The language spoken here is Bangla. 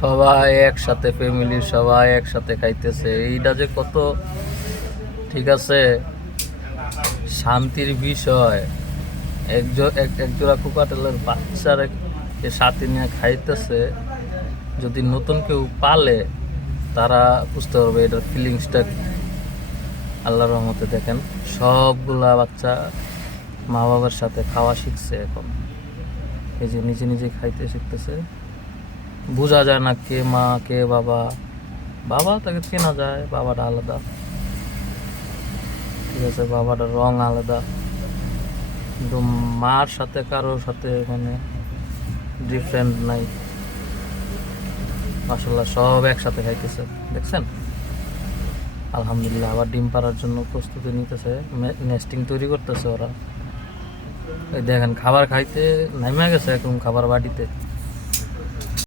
সবাই একসাথে, ফ্যামিলির সবাই একসাথে খাইতেছে, এইটা যে কত ঠিক আছে শান্তির বিষয়। এক জোড়া কুকাটেলের বাচ্চারা সাথে নিয়ে খাইতেছে। যদি নতুন কেউ পালে তারা বুঝতে পারবে এটার ফিলিংসটা কি। আল্লাহর রহমতে দেখেন সবগুলা বাচ্চা মা বাবার সাথে খাওয়া শিখছে এখন। এই যে নিজে নিজে খাইতে শিখতেছে। বোঝা যায় না কে মা কে বাবা। বাবা তাকে চেনা যায়, বাবাটা আলাদা, ঠিক আছে, বাবাটার রং আলাদা, কিন্তু মার সাথে কারোর সাথে মানে ডিফারেন্ট নাই। মাশাআল্লাহ সব একসাথে খাইতেছে দেখছেন। আলহামদুলিল্লাহ আবার ডিম পাড়ার জন্য প্রস্তুতি নিতেছে, নেস্টিং তৈরি করতেছে ওরা। এই দেখেন খাবার খাইতে নাইমা গেছে এখন খাবার বাটিতে।